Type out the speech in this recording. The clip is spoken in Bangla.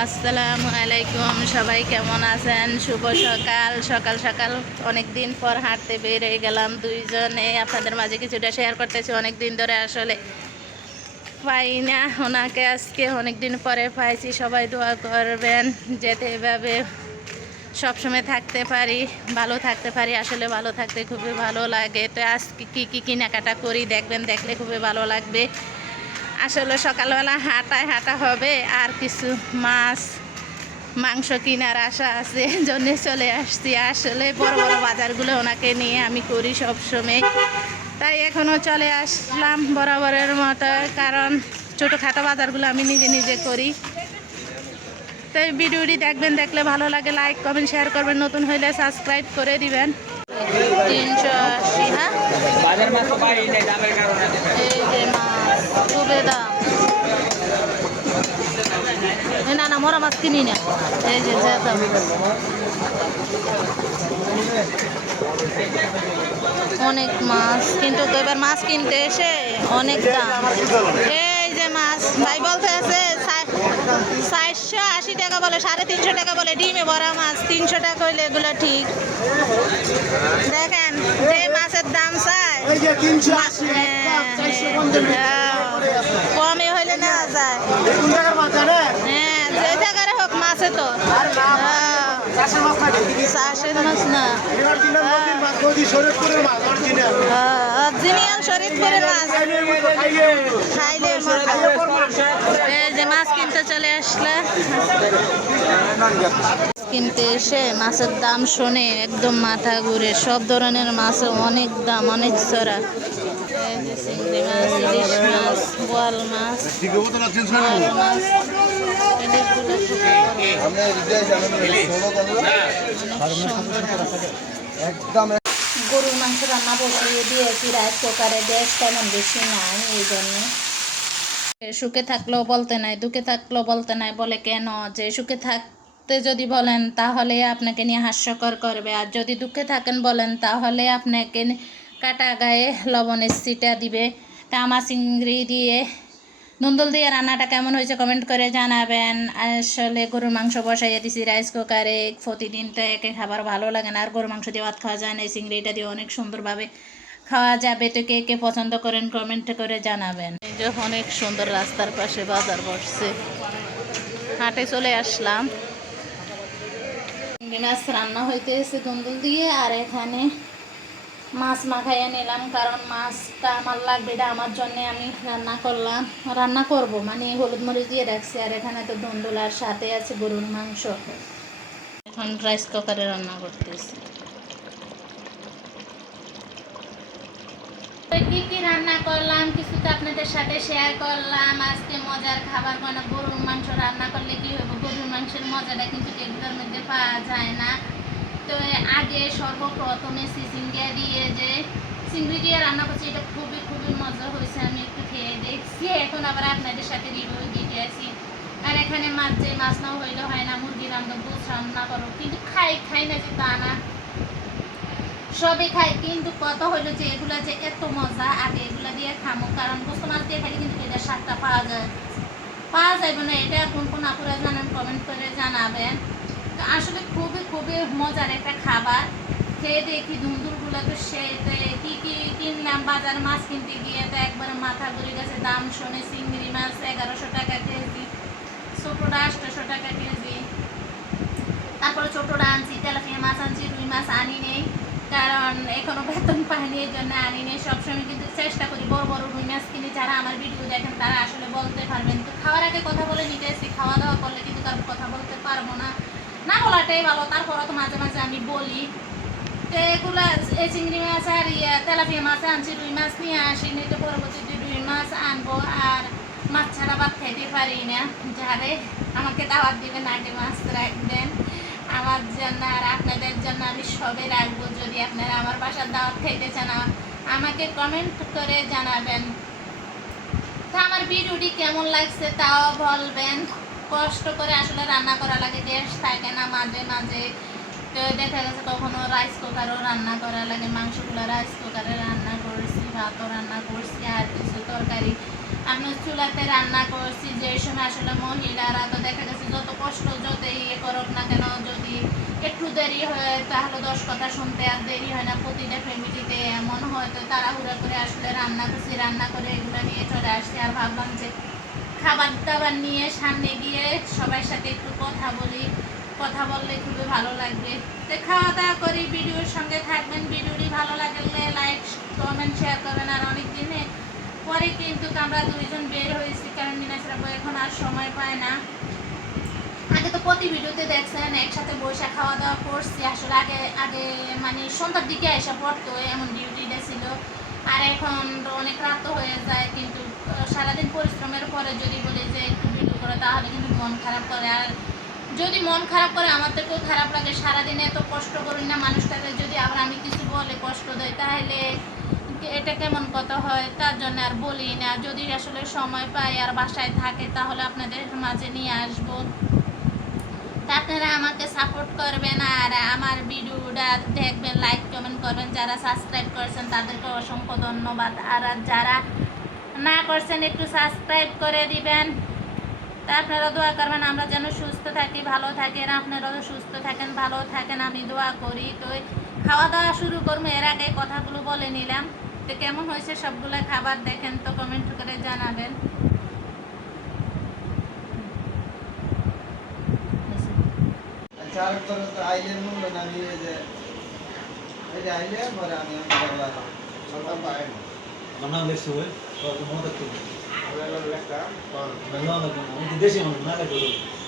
আসসালামু আলাইকুম, সবাই কেমন আছেন? শুভ সকাল। সকাল সকাল অনেক দিন পর হাঁটতে বের হয়ে গেলাম দুইজনে। আপনাদের মাঝে কিছুটা শেয়ার করতেছি অনেক দিন ধরে আসলে পাই না ওনাকে আজকে। অনেক দিন পরে পাইছি, সবাই দোয়া করবেন যেতে এভাবে সবসময় থাকতে পারি, ভালো থাকতে পারি। আসলে ভালো থাকতে খুবই ভালো লাগে। তো আজকে কী কী কেনাকাটা করি দেখবেন, দেখলে খুবই ভালো লাগবে। আসলে সকালবেলা হাঁটায় হাঁটা হবে আর কিছু মাছ মাংস কেনার আশা আছে জন্য চলে আসছি। আসলে বড় বড় বাজারগুলো ওনাকে নিয়ে আমি করি সব সময় তাই এখনও চলে আসলাম বরাবরের মতো কারণ ছোটোখাটো বাজারগুলো আমি নিজে নিজে করি। তাই ভিডিওটি দেখবেন দেখলে ভালো লাগে লাইক কমেন্ট শেয়ার করবেন নতুন হইলে সাবস্ক্রাইব করে দিবেন। তিনশো আশি হ্যাঁ? এই যে খুবই দাম। না না মরা মাছ কিনি না। এই যে জেতা অনেক মাছ কিন্তু এবার মাছ কিনতে এসে অনেক দাম। এই যে মাছ ভাই বলতে আছে চারশো আশি টাকা বলে সাড়ে তিনশো টাকা বলে ডিমে ভরা মাছ তিনশো টাকা হইলে এগুলো ঠিক। দেখেন যে মাছের দাম চায় এই যে তিনশো আশি হ্যাঁ, চারশো পঞ্চাশ হ্যাঁ, কমে হইলে নেওয়া যায় কোন জায়গার মাছ জানেন হ্যাঁ যে জায়গায় হোক মাছে তো আর না হ্যাঁ, এই যে মাছ কিনতে চলে কিনতে এসে মাছের দাম শুনে একদম মাথা ঘুরে। সব ধরনের মাছ অনেক দাম, অনেক চড়া। একদম গরুর মাংস রান্না বসিয়ে দিয়েছি রাইস কুকারে গ্যাস তেমন বেশি নাই এই জন্য। সুখে থাকলেও বলতে নাই, দুঃখে থাকলেও বলতে নাই, বলে কেন? যে সুখে থাকতে যদি বলেন তাহলে আপনাকে নিয়ে হাস্যকর করবে, আর যদি দুঃখে থাকেন বলেন তাহলে আপনাকে কাটা গায়ে লবণের সিটা দিবে, তা আমার চিংড়ি দিয়ে নুন্দুল দিয়ে রান্নাটা কেমন হয়েছে কমেন্ট করে জানাবেন। আসলে গরুর মাংস বসাইয়ে দিছি রাইস কুকারে প্রতিদিন তো একে খাবার ভালো লাগে না, আর গরুর মাংস দিয়ে ভাত খাওয়া যায় না, এই চিংড়িটা দিয়ে অনেক সুন্দরভাবে খাওয়া যাবে। তো কে কে পছন্দ করেন কমেন্ট করে জানাবেন। এই যে অনেক সুন্দর রাস্তার পাশে বাজার বসছে। হাটে চলে আসলাম। চিংড়ি মাছ রান্না হইতেছে দুন্দুল দিয়ে, আর এখানে মাছ মাখাইয়া নিলাম, কারণ মাছটা আমার লাগবে, এটা আমার জন্য আমি রান্না করলাম, রান্না করব। মানে হলুদ মরিচ দিয়ে রাখছি, আর এখানে তো ধুন্দুল সাথে আছে গরুর মাংস। এখন রাইস কুকারে রান্না করতেছি। কি কি রান্না করলাম, কিছু তো আপনাদের সাথে শেয়ার করলাম। আজকে মজার খাবার মানে গরুর মাংস রান্না করলে কি হবে গরুর মাংসের মজাটা কিন্তু এগুলোর মধ্যে পাওয়া যায় না। তো আগে সর্বপ্রথমে সিসিঙ্গা দিয়ে যে চিংড়ি দিয়ে রান্না করছি, এটা খুবই খুবই মজা হয়েছে, আমি একটু খেয়ে দেখছি। এখন আবার আপনাদের সাথে রিভিউ দিতে আসি আর এখানে মাছ, যে মাছ না হইলে হয় না মুরগি রান্না দুধ রান্না করো, কিন্তু খাই খাই না যে তা না। সবই খাই, কিন্তু কত হইল যে এগুলা যে এত মজা, আগে এগুলা দিয়ে খামো, কারণ গোস্ত মাছ দিয়ে খালি কিন্তু এটা স্বাদটা পাওয়া যায়। পাওয়া যাবে না, এটা কোন কোন আপুরা জানেন কমেন্ট করে জানাবেন। আসলে খুবই খুবই মজার একটা খাবার। খেয়ে দেখি ধুন্দুরগুলো তো সে কি কি কিনলাম বাজার মাছ কিনতে গিয়ে তো একবারে মাথা ঘুরে গেছে। দাম শুনে চিংড়ি মাছ এগারোশো টাকা কেজি ছোটোটা আটশোশো টাকা কেজি। তারপরে ছোটোটা আনছি, তেলাপিয়া মাছ আনছি, রুই মাছ আনি নেই। কারণ এখনও বেতন পাইনি, এই জন্য আনি নেই। সবসময় কিন্তু চেষ্টা করি বড় বড় রুই মাছ কিনে। যারা আমার ভিডিও দেখেন, তারা আসলে বলতে পারবেন। তো খাওয়ার আগে কথা বলে নিতে এসেছি। খাওয়া দাওয়া করলে কিন্তু কারও কথা বলতে পারব না। না বলাটাই ভালো, তারপরও তো মাঝে মাঝে আমি বলি। এগুলা এই চিংড়ি মাছ আর ইয়া তেলাপিয়া মাছ আনছি, রুই মাছ নিয়ে আসি নিয়ে তো পরবর্তীতে রুই মাছ আনব আর মাছ ছাড়া ভাত খাইতে পারি না। যারে আমাকে দাওয়াত দিবেন, আগে মাছ রাখবেন। আমার জন্য আর আপনাদের জন্য আমি সবে রাখব, যদি আপনারা আমার বাসার দাওয়াত খাইতে চান আমাকে কমেন্ট করে জানাবেন। তো আমার ভিডিওটি কেমন লাগছে তাও বলবেন। কষ্ট করে আসলে রান্না করা লাগে গ্যাস থাকে না মাঝে মাঝে। তো দেখা গেছে তখনও রাইস কুকারও রান্না করা লাগে, মাংসগুলো রাইস কুকারে রান্না করছি, ভাতও রান্না করছি, আর কিছু তরকারি। আমি চুলাতে রান্না করছি, যে সময় আসলে মহিলারা তো দেখা গেছে যত কষ্ট, যত ইয়ে করুক না কেন, যদি একটু দেরি হয়, তাহলে দশ কথা শুনতে আর দেরি হয় না। প্রতিটা ফ্যামিলিতে এমন হয়, তো তাড়াহুড়া করে আসলে রান্না করছি, রান্না করে এগুলো নিয়ে চলে আসছি, আর ভাবলাম যে খাবার দাবার নিয়ে সামনে গিয়ে সবার সাথে একটু কথা বলি। কথা বললে খুবই ভালো লাগবে। তো খাওয়া দাওয়া করি, ভিডিওর সঙ্গে থাকবেন। ভিডিওটি ভালো লাগলে লাইক কমেন্ট শেয়ার করবেন। আর অনেক দিনে পরে কিন্তু আমরা দুইজন বের হয়েছি, কারণ মিনাসরা এখন আর সময় পায় না। আগে তো প্রতি ভিডিওতে দেখছেন, একসাথে বসে খাওয়া দাওয়া করছি। আসলে আগে আগে মানে সন্ধ্যার দিকে এসে পড়তো, এমন ডিউটিটা ছিল। আর এখন অনেক রাত হয়ে যায়, কিন্তু সারাদিন পরিশ্রমের পরে যদি বলি যে একটু ভিডিও করে, তাহলে কিন্তু মন খারাপ করে। আর যদি মন খারাপ করে আমার থেকেও খারাপ লাগে। সারাদিন এত কষ্ট করি না মানুষটাকে। যদি আবার আমি কিছু বলে কষ্ট দেয় তাহলে এটা কেমন কথা হয়? তার জন্য আর বলি না। যদি আসলে সময় পাই আর বাসায় থাকে, তাহলে আপনাদের মাঝে নিয়ে আসব। আপনারা আমাকে সাপোর্ট করবেন আর আমার ভিডিওটা দেখবেন লাইক কমেন্ট করবেন। যারা সাবস্ক্রাইব করেছেন, তাদেরকে অসংখ্য ধন্যবাদ। আর যারা না করছেন একটু সাবস্ক্রাইব করে দিবেন। তা আপনারা দোয়া করবেন আমরা যেন সুস্থ থাকি ভালো থাকি আর আপনারাও সুস্থ থাকেন ভালো থাকেন আমি দোয়া করি। তো খাওয়া দাওয়া শুরু করব এর আগে কথাগুলো বলে নিলাম। তো কেমন হয়েছে সবগুলো খাবার দেখেন তো কমেন্ট করে জানাবেন। আচ্ছা আইলে পরে আমি সরকার পাই না মনে হলে শুয়ে তো